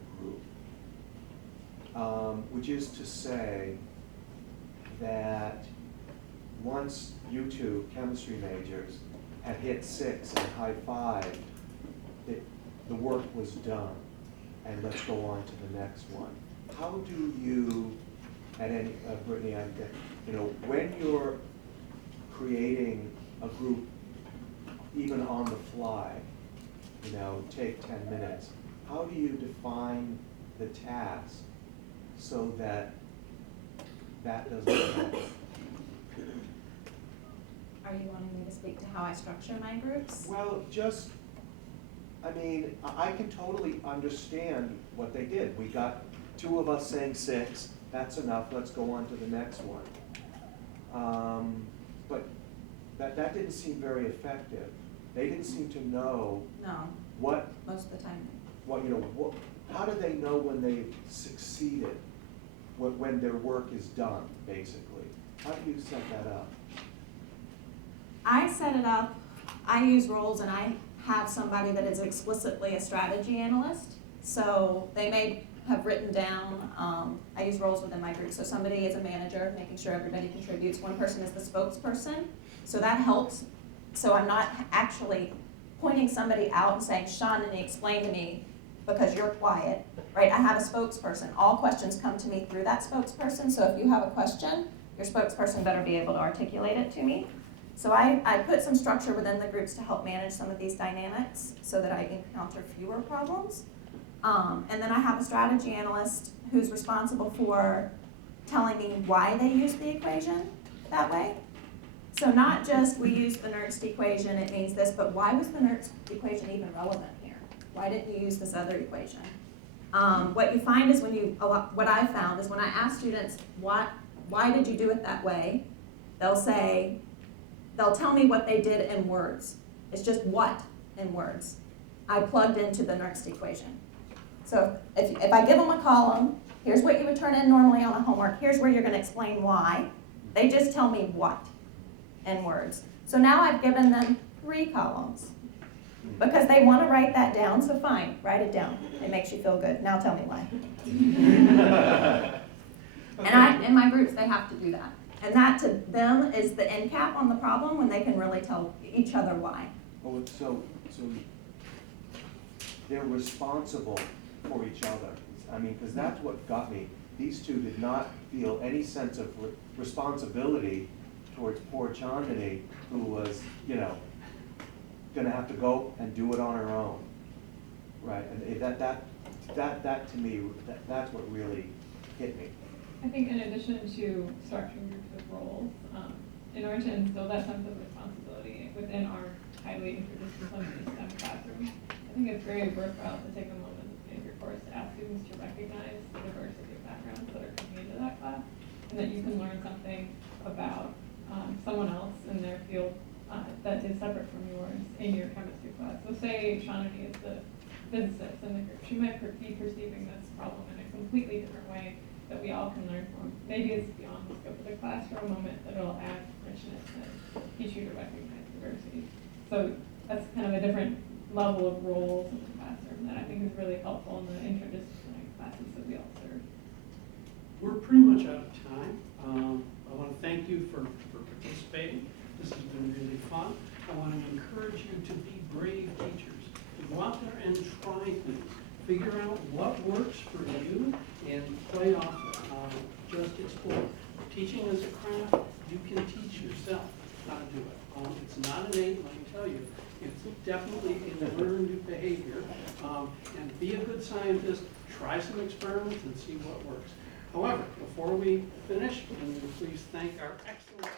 group, which is to say that once you 2 chemistry majors had hit 6 and high-fived, the work was done, and let's go on to the next one. How do you, Brittany, when you're creating a group, even on the fly, take 10 minutes, how do you define the task so that doesn't happen? Are you wanting me to speak to how I structure my groups? Well, I can totally understand what they did. We got 2 of us saying 6, that's enough, let's go on to the next one. But that didn't seem very effective. They didn't seem to know No, what, most of the time. how do they know when they succeeded, when their work is done, basically? How do you set that up? I set it up, I use roles, and I have somebody that is explicitly a strategy analyst. So they may have written down, I use roles within my group. So somebody is a manager, making sure everybody contributes. One person is the spokesperson. So that helps. So I'm not actually pointing somebody out and saying, Shanini, explain to me because you're quiet, right? I have a spokesperson. All questions come to me through that spokesperson. So if you have a question, your spokesperson better be able to articulate it to me. So I put some structure within the groups to help manage some of these dynamics so that I encounter fewer problems. And then I have a strategy analyst who's responsible for telling me why they use the equation that way. So not just we use the Nernst equation, it means this, but why was the Nernst equation even relevant here? Why didn't you use this other equation? What you find is what I found is when I ask students, why did you do it that way? They'll tell me what they did in words. It's just what in words. I plugged into the Nernst equation. So if I give them a column, here's what you would turn in normally on a homework, here's where you're going to explain why. They just tell me what in words. So now I've given them 3 columns because they want to write that down, so fine, write it down. It makes you feel good. Now tell me why. And in my groups, they have to do that. And that to them is the end cap on the problem when they can really tell each other why. Oh, so they're responsible for each other. Because that's what got me. These 2 did not feel any sense of responsibility towards poor Chandani, who was, gonna have to go and do it on her own, right? And that to me, that's what really hit me. I think in addition to structuring groups of roles, in order to instill that sense of responsibility within our highly interdisciplinary STEM classroom, I think it's very worthwhile to take a moment in your course to ask students to recognize the diversity of backgrounds that are coming into that class, and that you can learn something about someone else in their field that is separate from yours in your chemistry class. So say Shanini is the physicist in the group. She might be perceiving this problem in a completely different way that we all can learn from. Maybe it's beyond the scope of the class for a moment, that it'll add richness and teach you to recognize diversity. So that's kind of a different level of roles in the classroom that I think is really helpful in the interdisciplinary classes that we all serve. We're pretty much out of time. I want to thank you for participating. This has been really fun. I want to encourage you to be brave teachers, to go out there and try things. Figure out what works for you and play off it. Just explore. Teaching is a craft. You can teach yourself how to do it. It's not innate, let me tell you. It's definitely a learned behavior. And be a good scientist. Try some experiments and see what works. However, before we finish, can you please thank our excellent